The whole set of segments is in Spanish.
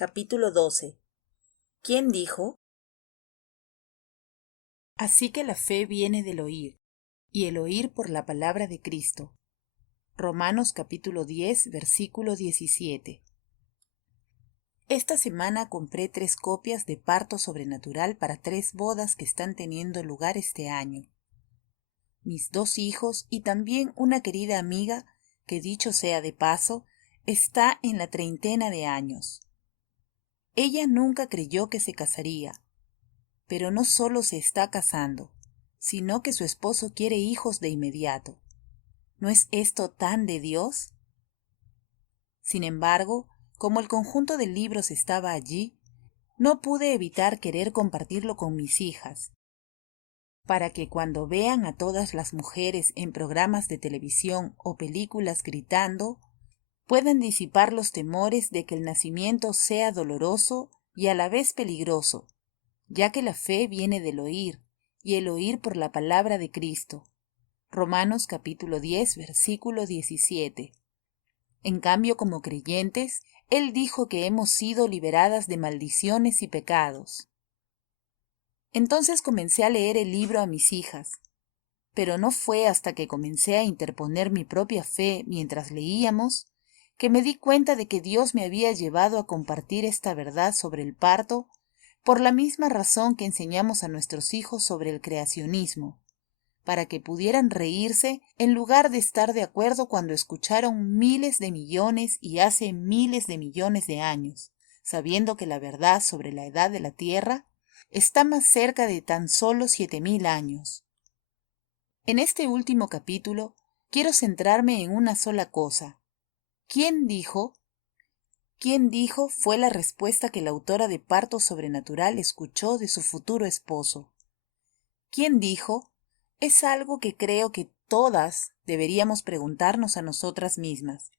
Capítulo 12. ¿Quién dijo? Así que la fe viene del oír, y el oír por la palabra de Cristo. Romanos capítulo 10, versículo 17. Esta semana compré 3 copias de Parto Sobrenatural para 3 bodas que están teniendo lugar este año. Mis 2 hijos y también una querida amiga, que dicho sea de paso, está en la treintena de años. Ella nunca creyó que se casaría, pero no solo se está casando, sino que su esposo quiere hijos de inmediato. ¿No es esto tan de Dios? Sin embargo, como el conjunto de libros estaba allí, no pude evitar querer compartirlo con mis hijas, para que cuando vean a todas las mujeres en programas de televisión o películas gritando, puedan disipar los temores de que el nacimiento sea doloroso y a la vez peligroso, ya que la fe viene del oír, y el oír por la palabra de Cristo. Romanos capítulo 10, versículo 17. En cambio, como creyentes, Él dijo que hemos sido liberadas de maldiciones y pecados. Entonces comencé a leer el libro a mis hijas, pero no fue hasta que comencé a interponer mi propia fe mientras leíamos que me di cuenta de que Dios me había llevado a compartir esta verdad sobre el parto por la misma razón que enseñamos a nuestros hijos sobre el creacionismo, para que pudieran reírse en lugar de estar de acuerdo cuando escucharon miles de millones y hace miles de millones de años, sabiendo que la verdad sobre la edad de la Tierra está más cerca de tan solo 7.000 años. En este último capítulo quiero centrarme en una sola cosa. ¿Quién dijo? ¿Quién dijo? Fue la respuesta que la autora de Parto Sobrenatural escuchó de su futuro esposo. ¿Quién dijo? Es algo que creo que todas deberíamos preguntarnos a nosotras mismas,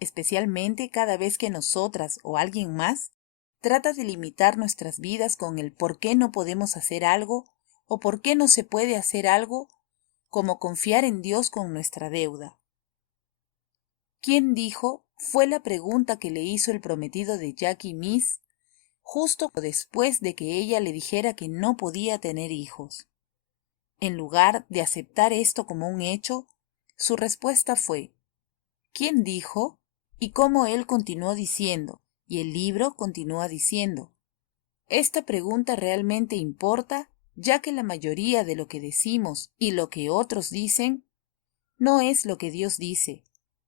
especialmente cada vez que nosotras o alguien más trata de limitar nuestras vidas con el por qué no podemos hacer algo o por qué no se puede hacer algo, como confiar en Dios con nuestra deuda. ¿Quién dijo? Fue la pregunta que le hizo el prometido de Jackie Miss justo después de que ella le dijera que no podía tener hijos. En lugar de aceptar esto como un hecho, su respuesta fue, ¿quién dijo? Y cómo él continuó diciendo, y el libro continúa diciendo. Esta pregunta realmente importa, ya que la mayoría de lo que decimos y lo que otros dicen no es lo que Dios dice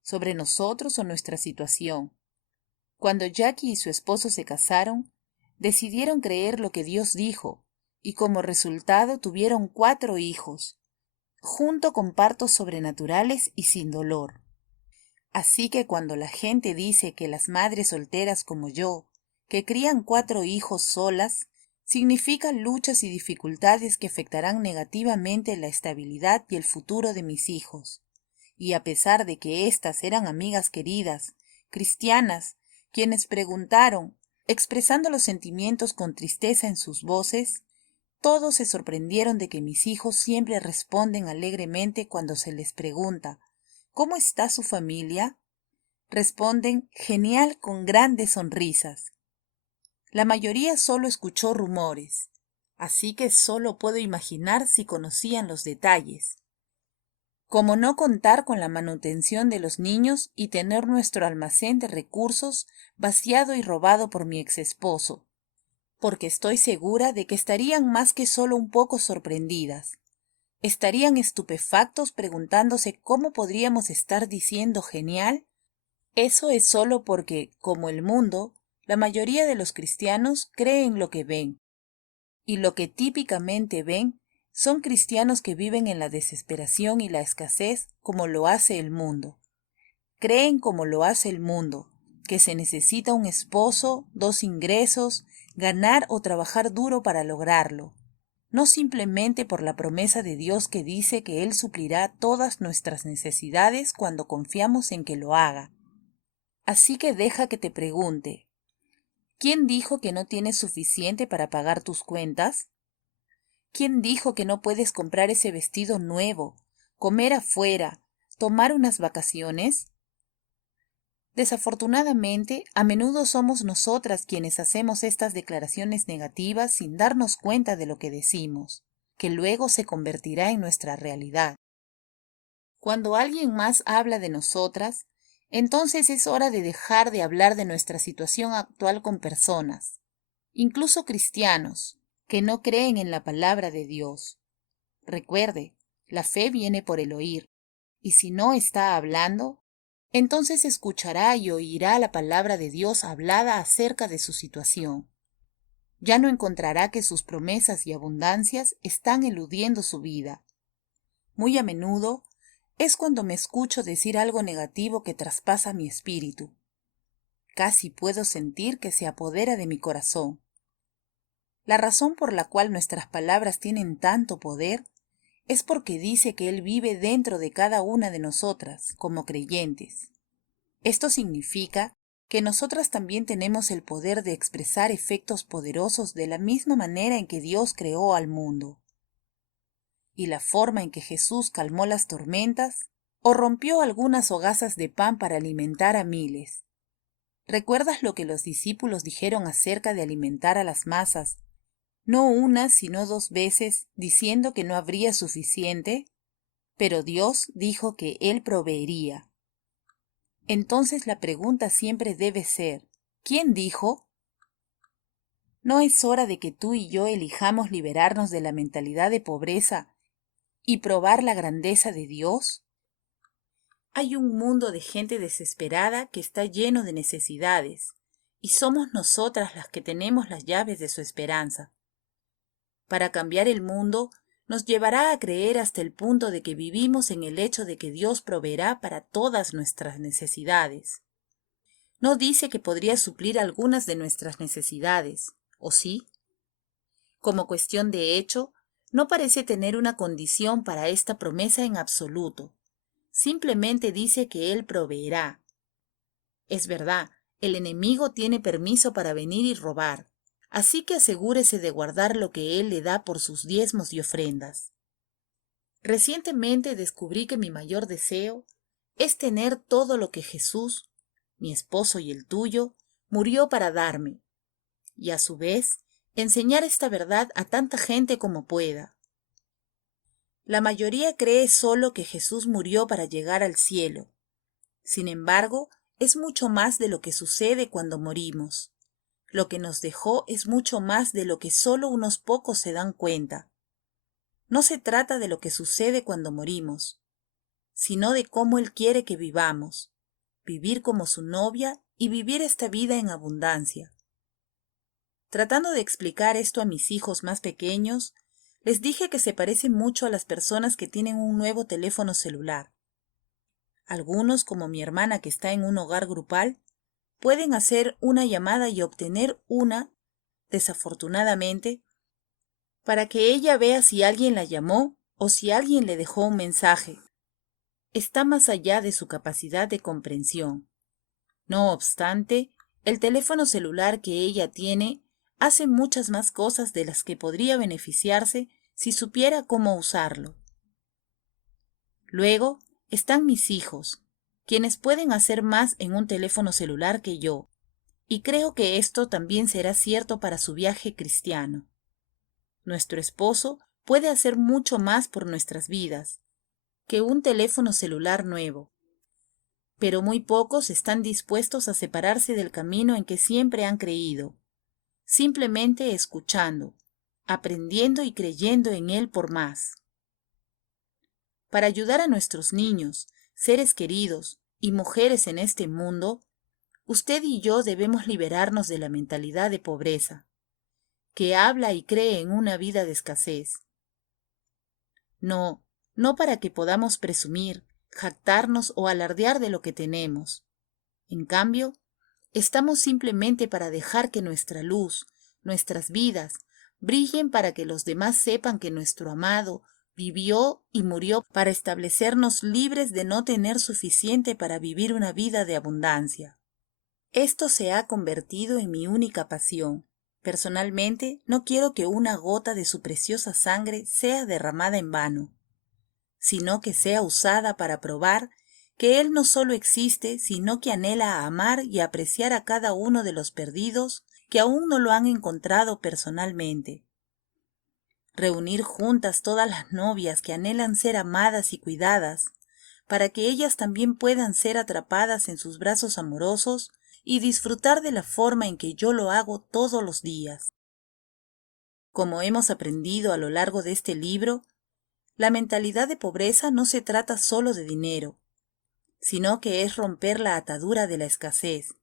sobre nosotros o nuestra situación. Cuando Jackie y su esposo se casaron, decidieron creer lo que Dios dijo, y como resultado tuvieron 4 hijos, junto con partos sobrenaturales y sin dolor. Así que cuando la gente dice que las madres solteras como yo, que crían 4 hijos solas, significa luchas y dificultades que afectarán negativamente la estabilidad y el futuro de mis hijos. Y a pesar de que éstas eran amigas queridas, cristianas, quienes preguntaron, expresando los sentimientos con tristeza en sus voces, todos se sorprendieron de que mis hijos siempre responden alegremente cuando se les pregunta ¿cómo está su familia? Responden genial con grandes sonrisas. La mayoría solo escuchó rumores, así que solo puedo imaginar si conocían los detalles. Como no contar con la manutención de los niños y tener nuestro almacén de recursos vaciado y robado por mi exesposo, porque estoy segura de que estarían más que solo un poco sorprendidas. Estarían estupefactos preguntándose cómo podríamos estar diciendo genial. Eso es solo porque, como el mundo, la mayoría de los cristianos creen lo que ven, y lo que típicamente ven son cristianos que viven en la desesperación y la escasez como lo hace el mundo. Creen como lo hace el mundo, que se necesita un esposo, 2 ingresos, ganar o trabajar duro para lograrlo, no simplemente por la promesa de Dios que dice que Él suplirá todas nuestras necesidades cuando confiamos en que lo haga. Así que deja que te pregunte, ¿quién dijo que no tienes suficiente para pagar tus cuentas? ¿Quién dijo que no puedes comprar ese vestido nuevo, comer afuera, tomar unas vacaciones? Desafortunadamente, a menudo somos nosotras quienes hacemos estas declaraciones negativas sin darnos cuenta de lo que decimos, que luego se convertirá en nuestra realidad. Cuando alguien más habla de nosotras, entonces es hora de dejar de hablar de nuestra situación actual con personas, incluso cristianos, que no creen en la palabra de Dios. Recuerde, la fe viene por el oír, y si no está hablando, entonces escuchará y oirá la palabra de Dios hablada acerca de su situación. Ya no encontrará que sus promesas y abundancias están eludiendo su vida. Muy a menudo es cuando me escucho decir algo negativo que traspasa mi espíritu. Casi puedo sentir que se apodera de mi corazón. La razón por la cual nuestras palabras tienen tanto poder es porque dice que Él vive dentro de cada una de nosotras, como creyentes. Esto significa que nosotras también tenemos el poder de expresar efectos poderosos de la misma manera en que Dios creó al mundo. Y la forma en que Jesús calmó las tormentas o rompió algunas hogazas de pan para alimentar a miles. ¿Recuerdas lo que los discípulos dijeron acerca de alimentar a las masas? No una, sino 2 veces, diciendo que no habría suficiente, pero Dios dijo que Él proveería. Entonces la pregunta siempre debe ser, ¿quién dijo? ¿No es hora de que tú y yo elijamos liberarnos de la mentalidad de pobreza y probar la grandeza de Dios? Hay un mundo de gente desesperada que está lleno de necesidades, y somos nosotras las que tenemos las llaves de su esperanza. Para cambiar el mundo, nos llevará a creer hasta el punto de que vivimos en el hecho de que Dios proveerá para todas nuestras necesidades. No dice que podría suplir algunas de nuestras necesidades, ¿o sí? Como cuestión de hecho, no parece tener una condición para esta promesa en absoluto. Simplemente dice que Él proveerá. Es verdad, el enemigo tiene permiso para venir y robar, así que asegúrese de guardar lo que Él le da por sus diezmos y ofrendas. Recientemente descubrí que mi mayor deseo es tener todo lo que Jesús, mi esposo y el tuyo, murió para darme, y a su vez enseñar esta verdad a tanta gente como pueda. La mayoría cree solo que Jesús murió para llegar al cielo. Sin embargo, es mucho más de lo que sucede cuando morimos. Lo que nos dejó es mucho más de lo que solo unos pocos se dan cuenta. No se trata de lo que sucede cuando morimos, sino de cómo Él quiere que vivamos, vivir como su novia y vivir esta vida en abundancia. Tratando de explicar esto a mis hijos más pequeños, les dije que se parecen mucho a las personas que tienen un nuevo teléfono celular. Algunos, como mi hermana que está en un hogar grupal, pueden hacer una llamada y obtener una, desafortunadamente, para que ella vea si alguien la llamó o si alguien le dejó un mensaje. Está más allá de su capacidad de comprensión. No obstante, el teléfono celular que ella tiene hace muchas más cosas de las que podría beneficiarse si supiera cómo usarlo. Luego están mis hijos, quienes pueden hacer más en un teléfono celular que yo, y creo que esto también será cierto para su viaje cristiano. Nuestro esposo puede hacer mucho más por nuestras vidas que un teléfono celular nuevo, pero muy pocos están dispuestos a separarse del camino en que siempre han creído, simplemente escuchando, aprendiendo y creyendo en él por más. Para ayudar a nuestros niños, seres queridos y mujeres en este mundo, usted y yo debemos liberarnos de la mentalidad de pobreza, que habla y cree en una vida de escasez. No, no para que podamos presumir, jactarnos o alardear de lo que tenemos. En cambio, estamos simplemente para dejar que nuestra luz, nuestras vidas, brillen para que los demás sepan que nuestro amado vivió y murió para establecernos libres de no tener suficiente para vivir una vida de abundancia. Esto se ha convertido en mi única pasión. Personalmente, no quiero que una gota de su preciosa sangre sea derramada en vano, sino que sea usada para probar que Él no solo existe, sino que anhela amar y apreciar a cada uno de los perdidos que aún no lo han encontrado personalmente. Reunir juntas todas las novias que anhelan ser amadas y cuidadas, para que ellas también puedan ser atrapadas en sus brazos amorosos y disfrutar de la forma en que yo lo hago todos los días. Como hemos aprendido a lo largo de este libro, la mentalidad de pobreza no se trata solo de dinero, sino que es romper la atadura de la escasez.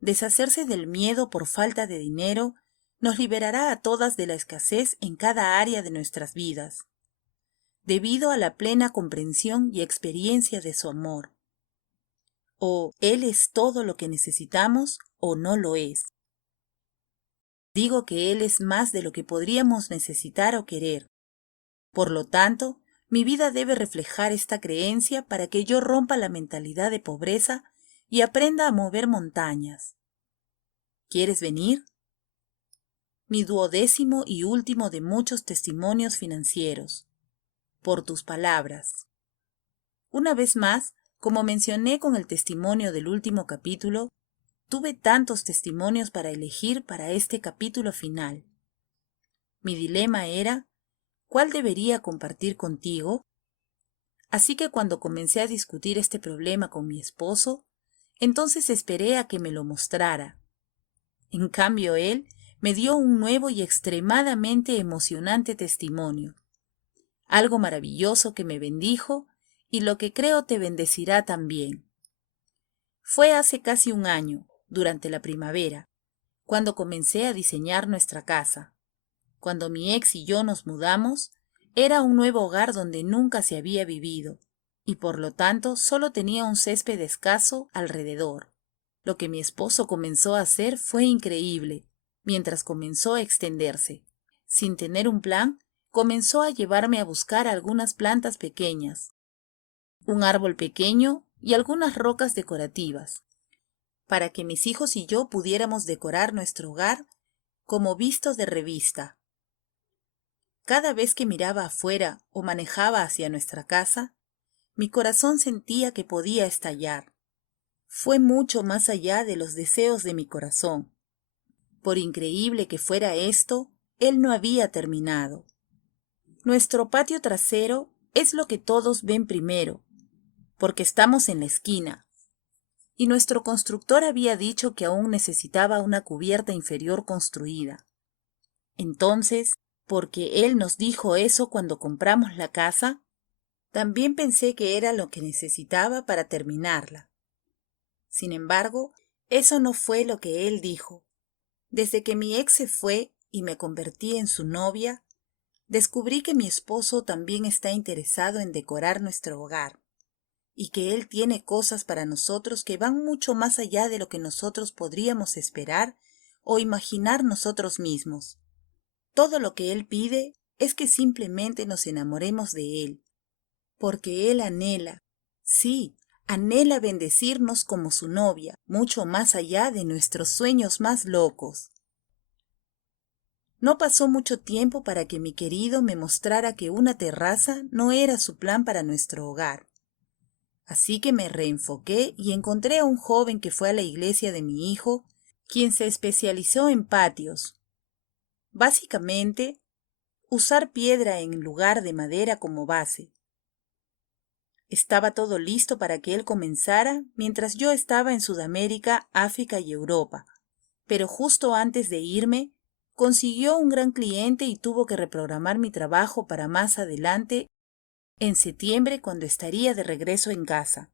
Deshacerse del miedo por falta de dinero nos liberará a todas de la escasez en cada área de nuestras vidas, debido a la plena comprensión y experiencia de su amor. O Él es todo lo que necesitamos o no lo es. Digo que Él es más de lo que podríamos necesitar o querer. Por lo tanto, mi vida debe reflejar esta creencia para que yo rompa la mentalidad de pobreza y aprenda a mover montañas. ¿Quieres venir? Mi 12º y último de muchos testimonios financieros. Por tus palabras. Una vez más, como mencioné con el testimonio del último capítulo, tuve tantos testimonios para elegir para este capítulo final. Mi dilema era, ¿cuál debería compartir contigo? Así que cuando comencé a discutir este problema con mi esposo, entonces esperé a que me lo mostrara. En cambio, él me dio un nuevo y extremadamente emocionante testimonio. Algo maravilloso que me bendijo y lo que creo te bendecirá también. Fue hace casi un año, durante la primavera, cuando comencé a diseñar nuestra casa. Cuando mi ex y yo nos mudamos, era un nuevo hogar donde nunca se había vivido, y por lo tanto solo tenía un césped escaso alrededor. Lo que mi esposo comenzó a hacer fue increíble, mientras comenzó a extenderse. Sin tener un plan, comenzó a llevarme a buscar algunas plantas pequeñas, un árbol pequeño y algunas rocas decorativas, para que mis hijos y yo pudiéramos decorar nuestro hogar como vistos de revista. Cada vez que miraba afuera o manejaba hacia nuestra casa, mi corazón sentía que podía estallar. Fue mucho más allá de los deseos de mi corazón. Por increíble que fuera esto, él no había terminado. Nuestro patio trasero es lo que todos ven primero, porque estamos en la esquina, y nuestro constructor había dicho que aún necesitaba una cubierta inferior construida. Entonces, porque él nos dijo eso cuando compramos la casa, también pensé que era lo que necesitaba para terminarla. Sin embargo, eso no fue lo que él dijo. Desde que mi ex se fue y me convertí en su novia, descubrí que mi esposo también está interesado en decorar nuestro hogar, y que él tiene cosas para nosotros que van mucho más allá de lo que nosotros podríamos esperar o imaginar nosotros mismos. Todo lo que él pide es que simplemente nos enamoremos de él, porque él anhela, sí, anhela bendecirnos como su novia, mucho más allá de nuestros sueños más locos. No pasó mucho tiempo para que mi querido me mostrara que una terraza no era su plan para nuestro hogar. Así que me reenfoqué y encontré a un joven que fue a la iglesia de mi hijo, quien se especializó en patios. Básicamente, usar piedra en lugar de madera como base. Estaba todo listo para que él comenzara mientras yo estaba en Sudamérica, África y Europa. Pero justo antes de irme, consiguió un gran cliente y tuvo que reprogramar mi trabajo para más adelante, en septiembre, cuando estaría de regreso en casa.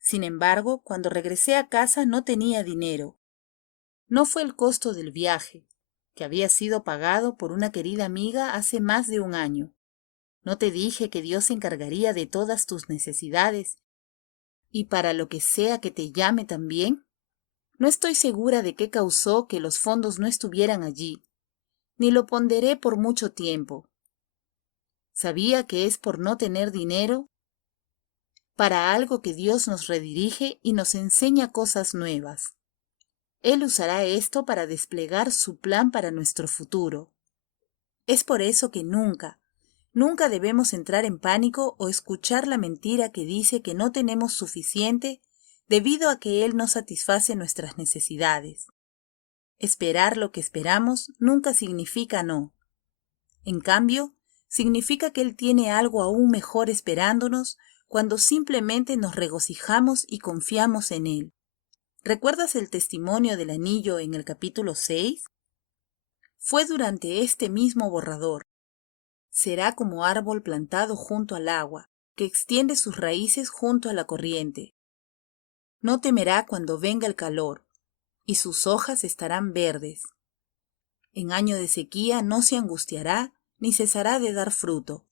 Sin embargo, cuando regresé a casa no tenía dinero. No fue el costo del viaje, que había sido pagado por una querida amiga hace más de un año. ¿No te dije que Dios se encargaría de todas tus necesidades y para lo que sea que te llame también? No estoy segura de qué causó que los fondos no estuvieran allí, ni lo ponderé por mucho tiempo. Sabía que es por no tener dinero para algo que Dios nos redirige y nos enseña cosas nuevas. Él usará esto para desplegar su plan para nuestro futuro. Es por eso que nunca, Nunca debemos entrar en pánico o escuchar la mentira que dice que no tenemos suficiente debido a que Él no satisface nuestras necesidades. Esperar lo que esperamos nunca significa no. En cambio, significa que Él tiene algo aún mejor esperándonos cuando simplemente nos regocijamos y confiamos en Él. ¿Recuerdas el testimonio del anillo en el capítulo 6? Fue durante este mismo borrador. Será como árbol plantado junto al agua, que extiende sus raíces junto a la corriente. No temerá cuando venga el calor, y sus hojas estarán verdes. En año de sequía no se angustiará, ni cesará de dar fruto.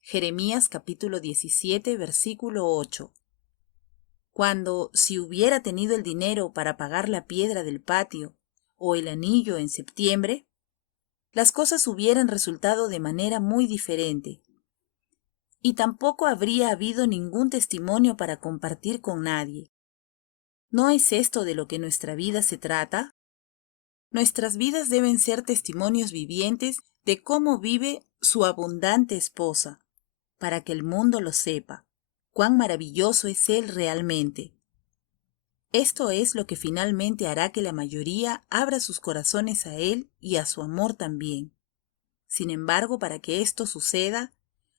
Jeremías capítulo 17, versículo 8. Cuando, si hubiera tenido el dinero para pagar la piedra del patio o el anillo en septiembre, las cosas hubieran resultado de manera muy diferente. Y tampoco habría habido ningún testimonio para compartir con nadie. ¿No es esto de lo que nuestra vida se trata? Nuestras vidas deben ser testimonios vivientes de cómo vive su abundante esposa, para que el mundo lo sepa, cuán maravilloso es Él realmente. Esto es lo que finalmente hará que la mayoría abra sus corazones a Él y a su amor también. Sin embargo, para que esto suceda,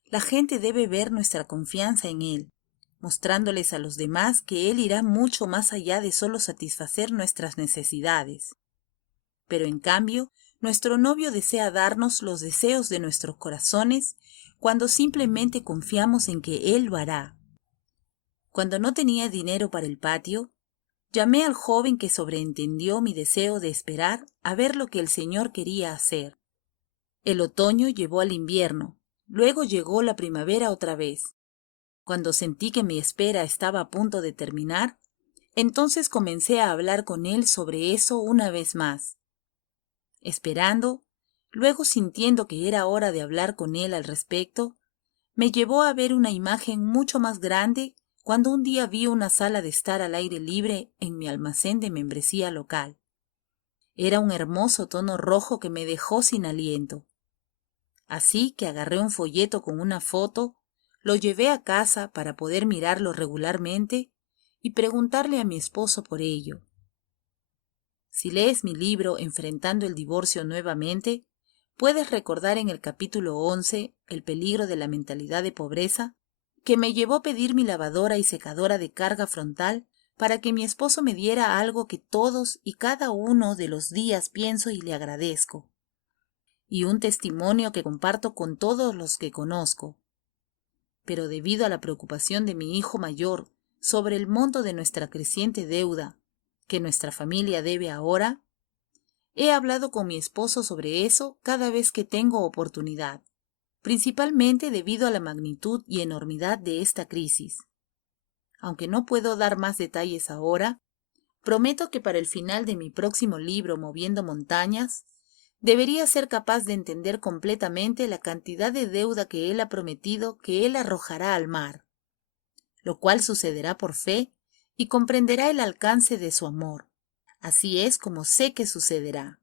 la gente debe ver nuestra confianza en Él, mostrándoles a los demás que Él irá mucho más allá de solo satisfacer nuestras necesidades. Pero en cambio, nuestro novio desea darnos los deseos de nuestros corazones cuando simplemente confiamos en que Él lo hará. Cuando no tenía dinero para el patio, llamé al joven que sobreentendió mi deseo de esperar a ver lo que el Señor quería hacer. El otoño llevó al invierno, luego llegó la primavera otra vez. Cuando sentí que mi espera estaba a punto de terminar, entonces comencé a hablar con él sobre eso una vez más. Esperando, luego sintiendo que era hora de hablar con él al respecto, me llevó a ver una imagen mucho más grande cuando un día vi una sala de estar al aire libre en mi almacén de membresía local. Era un hermoso tono rojo que me dejó sin aliento. Así que agarré un folleto con una foto, lo llevé a casa para poder mirarlo regularmente y preguntarle a mi esposo por ello. Si lees mi libro Enfrentando el divorcio nuevamente, puedes recordar en el capítulo 11, El peligro de la mentalidad de pobreza, que me llevó a pedir mi lavadora y secadora de carga frontal para que mi esposo me diera algo que todos y cada uno de los días pienso y le agradezco, y un testimonio que comparto con todos los que conozco. Pero debido a la preocupación de mi hijo mayor sobre el monto de nuestra creciente deuda que nuestra familia debe ahora, he hablado con mi esposo sobre eso cada vez que tengo oportunidad, principalmente debido a la magnitud y enormidad de esta crisis. Aunque no puedo dar más detalles ahora, prometo que para el final de mi próximo libro Moviendo Montañas, debería ser capaz de entender completamente la cantidad de deuda que él ha prometido que él arrojará al mar, lo cual sucederá por fe y comprenderá el alcance de su amor. Así es como sé que sucederá.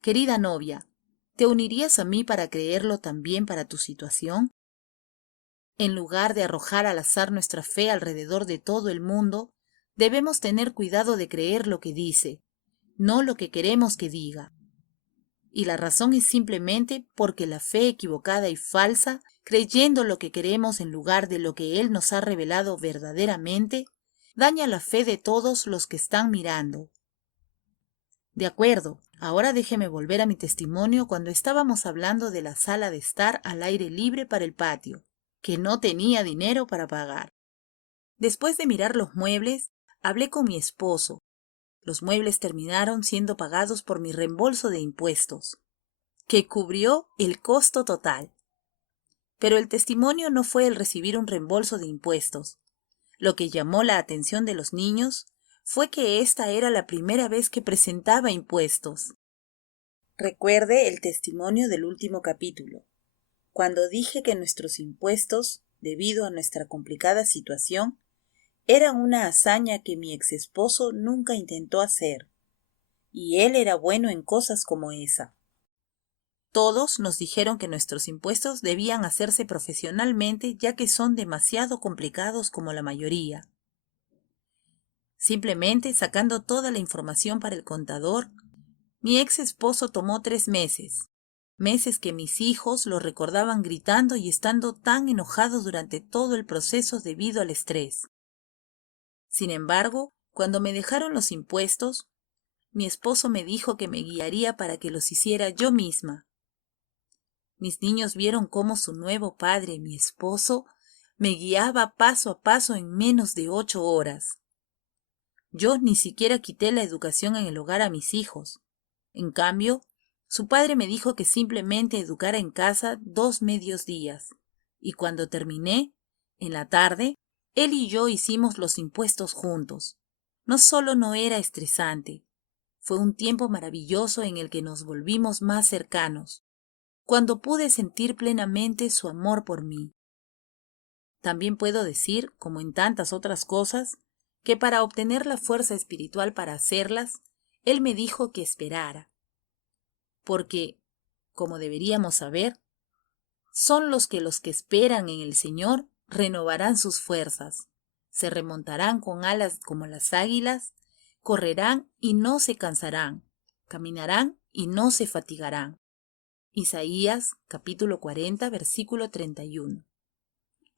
Querida novia, ¿te unirías a mí para creerlo también para tu situación? En lugar de arrojar al azar nuestra fe alrededor de todo el mundo, debemos tener cuidado de creer lo que dice, no lo que queremos que diga. Y la razón es simplemente porque la fe equivocada y falsa, creyendo lo que queremos en lugar de lo que Él nos ha revelado verdaderamente, daña la fe de todos los que están mirando. De acuerdo, ahora déjeme volver a mi testimonio cuando estábamos hablando de la sala de estar al aire libre para el patio, que no tenía dinero para pagar. Después de mirar los muebles, hablé con mi esposo. Los muebles terminaron siendo pagados por mi reembolso de impuestos, que cubrió el costo total. Pero el testimonio no fue el recibir un reembolso de impuestos. Lo que llamó la atención de los niños fue que esta era la primera vez que presentaba impuestos. Recuerde el testimonio del último capítulo, cuando dije que nuestros impuestos, debido a nuestra complicada situación, eran una hazaña que mi exesposo nunca intentó hacer, y él era bueno en cosas como esa. Todos nos dijeron que nuestros impuestos debían hacerse profesionalmente, ya que son demasiado complicados como la mayoría. Simplemente sacando toda la información para el contador, mi ex esposo tomó 3 meses. Meses que mis hijos lo recordaban gritando y estando tan enojados durante todo el proceso debido al estrés. Sin embargo, cuando me dejaron los impuestos, mi esposo me dijo que me guiaría para que los hiciera yo misma. Mis niños vieron cómo su nuevo padre, mi esposo, me guiaba paso a paso en menos de 8 horas. Yo ni siquiera quité la educación en el hogar a mis hijos. En cambio, su padre me dijo que simplemente educara en casa 2 medios días, y cuando terminé, en la tarde, él y yo hicimos los impuestos juntos. No solo no era estresante, fue un tiempo maravilloso en el que nos volvimos más cercanos, cuando pude sentir plenamente su amor por mí. También puedo decir, como en tantas otras cosas, que para obtener la fuerza espiritual para hacerlas, él me dijo que esperara. Porque, como deberíamos saber, son los que esperan en el Señor renovarán sus fuerzas, se remontarán con alas como las águilas, correrán y no se cansarán, caminarán y no se fatigarán. Isaías capítulo 40, versículo 31.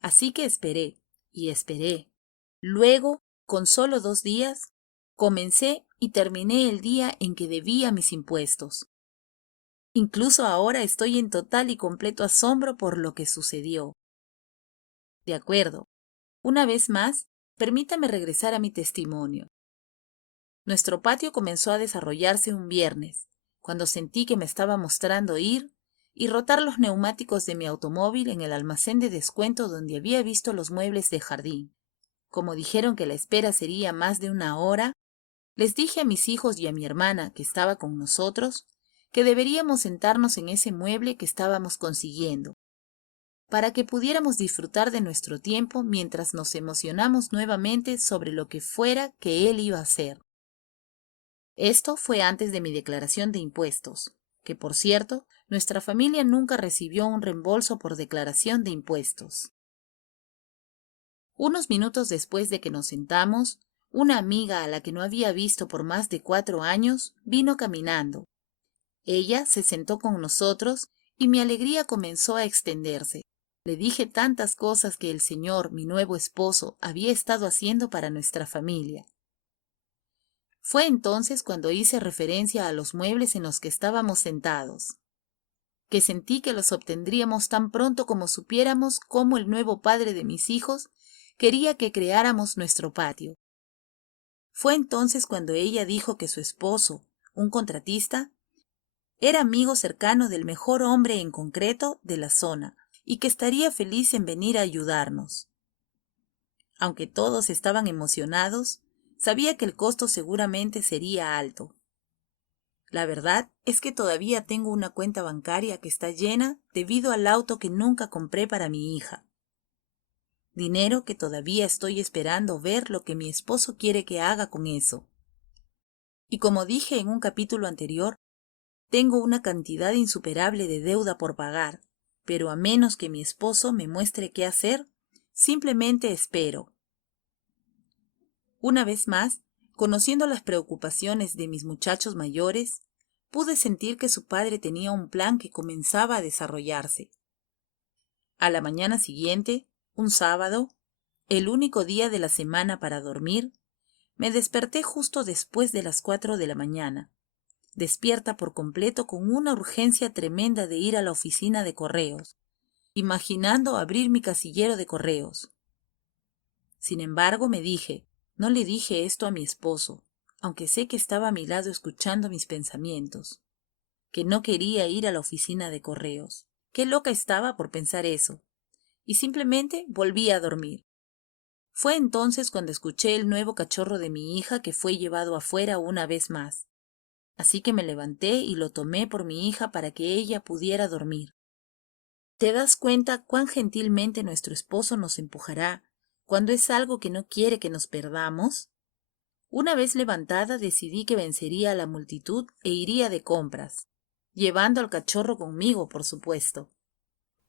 Así que esperé y esperé. Luego, con solo 2 días, comencé y terminé el día en que debía mis impuestos. Incluso ahora estoy en total y completo asombro por lo que sucedió. De acuerdo. Una vez más, permítame regresar a mi testimonio. Nuestro patio comenzó a desarrollarse un viernes, cuando sentí que me estaba mostrando ir y rotar los neumáticos de mi automóvil en el almacén de descuento donde había visto los muebles de jardín. Como dijeron que la espera sería más de 1 hora, les dije a mis hijos y a mi hermana, que estaba con nosotros, que deberíamos sentarnos en ese mueble que estábamos consiguiendo, para que pudiéramos disfrutar de nuestro tiempo mientras nos emocionamos nuevamente sobre lo que fuera que él iba a hacer. Esto fue antes de mi declaración de impuestos, que por cierto, nuestra familia nunca recibió un reembolso por declaración de impuestos. Unos minutos después de que nos sentamos, una amiga a la que no había visto por más de 4 años vino caminando. Ella se sentó con nosotros y mi alegría comenzó a extenderse. Le dije tantas cosas que el Señor, mi nuevo esposo, había estado haciendo para nuestra familia. Fue entonces cuando hice referencia a los muebles en los que estábamos sentados, que sentí que los obtendríamos tan pronto como supiéramos cómo el nuevo padre de mis hijos quería que creáramos nuestro patio. Fue entonces cuando ella dijo que su esposo, un contratista, era amigo cercano del mejor hombre en concreto de la zona y que estaría feliz en venir a ayudarnos. Aunque todos estaban emocionados, sabía que el costo seguramente sería alto. La verdad es que todavía tengo una cuenta bancaria que está llena debido al auto que nunca compré para mi hija. Dinero que todavía estoy esperando ver lo que mi esposo quiere que haga con eso. Y como dije en un capítulo anterior, tengo una cantidad insuperable de deuda por pagar, pero a menos que mi esposo me muestre qué hacer, simplemente espero. Una vez más, conociendo las preocupaciones de mis muchachos mayores, pude sentir que su padre tenía un plan que comenzaba a desarrollarse. A la mañana siguiente, un sábado, el único día de la semana para dormir, me desperté justo después de las 4 de la mañana, despierta por completo con una urgencia tremenda de ir a la oficina de correos, imaginando abrir mi casillero de correos. Sin embargo, me dije, no le dije esto a mi esposo, aunque sé que estaba a mi lado escuchando mis pensamientos, que no quería ir a la oficina de correos. Qué loca estaba por pensar eso. Y simplemente volví a dormir. Fue entonces cuando escuché el nuevo cachorro de mi hija que fue llevado afuera una vez más. Así que me levanté y lo tomé por mi hija para que ella pudiera dormir. ¿Te das cuenta cuán gentilmente nuestro esposo nos empujará cuando es algo que no quiere que nos perdamos? Una vez levantada decidí que vencería a la multitud e iría de compras. llevando al cachorro conmigo, por supuesto.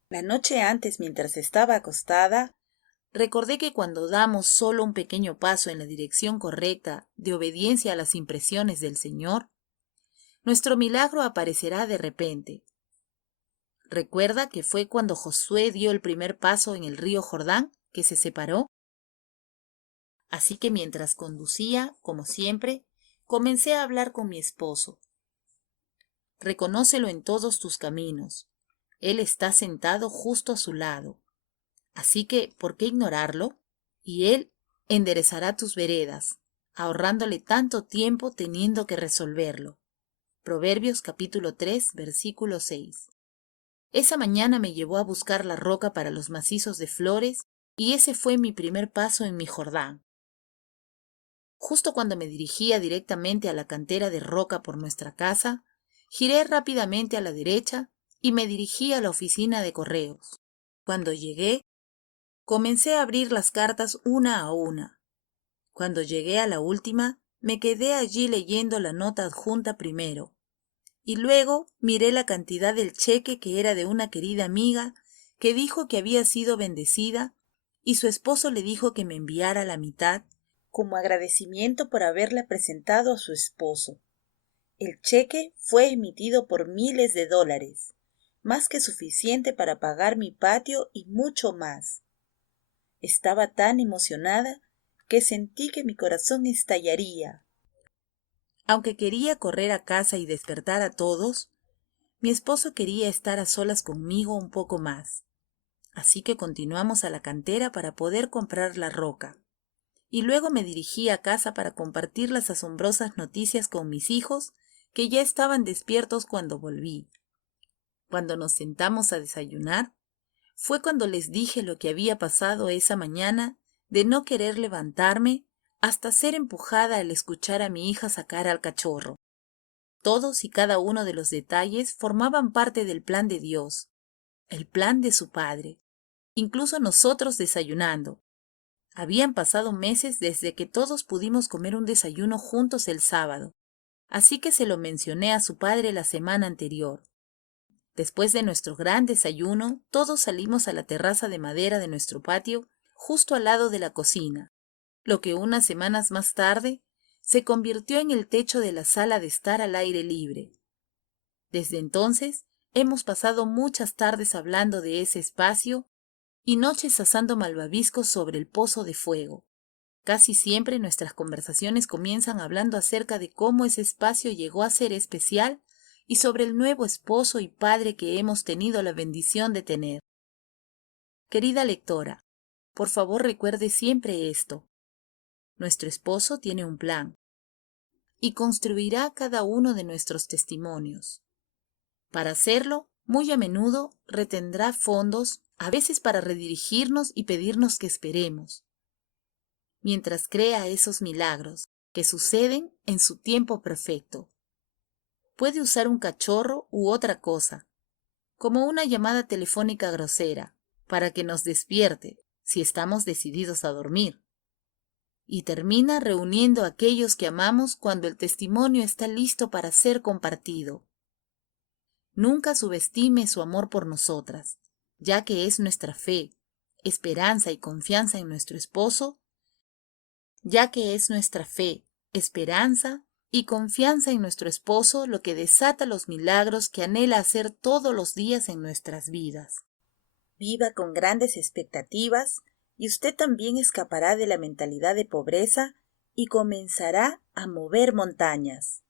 La noche antes, mientras estaba acostada, recordé que cuando damos solo un pequeño paso en la dirección correcta de obediencia a las impresiones del Señor, nuestro milagro aparecerá de repente. ¿Recuerda que fue cuando Josué dio el primer paso en el río Jordán que se separó? Así que mientras conducía, como siempre, comencé a hablar con mi esposo. Reconócelo en todos tus caminos. Él está sentado justo a su lado. Así que, ¿por qué ignorarlo? Y él enderezará tus veredas, ahorrándole tanto tiempo teniendo que resolverlo. Proverbios capítulo 3, versículo 6. Esa mañana me llevó a buscar la roca para los macizos de flores y ese fue mi primer paso en mi Jordán. Justo cuando me dirigía directamente a la cantera de roca por nuestra casa, giré rápidamente a la derecha y me dirigí a la oficina de correos. Cuando llegué, comencé a abrir las cartas una a una. Cuando llegué a la última, me quedé allí leyendo la nota adjunta primero. Y luego miré la cantidad del cheque que era de una querida amiga que dijo que había sido bendecida y su esposo le dijo que me enviara la mitad como agradecimiento por haberla presentado a su esposo. El cheque fue emitido por miles de dólares, más que suficiente para pagar mi patio y mucho más. Estaba tan emocionada que sentí que mi corazón estallaría. Aunque quería correr a casa y despertar a todos, mi esposo quería estar a solas conmigo un poco más. Así que continuamos a la cantera para poder comprar la roca. Y luego me dirigí a casa para compartir las asombrosas noticias con mis hijos, que ya estaban despiertos cuando volví. Cuando nos sentamos a desayunar, fue cuando les dije lo que había pasado esa mañana de no querer levantarme hasta ser empujada al escuchar a mi hija sacar al cachorro. Todos y cada uno de los detalles formaban parte del plan de Dios, el plan de su Padre, incluso nosotros desayunando. Habían pasado meses desde que todos pudimos comer un desayuno juntos el sábado, así que se lo mencioné a su padre la semana anterior. Después de nuestro gran desayuno, todos salimos a la terraza de madera de nuestro patio, justo al lado de la cocina, lo que unas semanas más tarde se convirtió en el techo de la sala de estar al aire libre. Desde entonces, hemos pasado muchas tardes hablando de ese espacio y noches asando malvaviscos sobre el pozo de fuego. Casi siempre nuestras conversaciones comienzan hablando acerca de cómo ese espacio llegó a ser especial y sobre el nuevo esposo y padre que hemos tenido la bendición de tener. Querida lectora, por favor recuerde siempre esto. Nuestro esposo tiene un plan y construirá cada uno de nuestros testimonios. Para hacerlo, muy a menudo retendrá fondos, a veces para redirigirnos y pedirnos que esperemos, mientras crea esos milagros que suceden en su tiempo perfecto. Puede usar un cachorro u otra cosa, como una llamada telefónica grosera, para que nos despierte si estamos decididos a dormir. Y termina reuniendo a aquellos que amamos cuando el testimonio está listo para ser compartido. Nunca subestime su amor por nosotras, ya que es nuestra fe, esperanza y confianza en nuestro esposo, lo que desata los milagros que anhela hacer todos los días en nuestras vidas. Viva con grandes expectativas y usted también escapará de la mentalidad de pobreza y comenzará a mover montañas.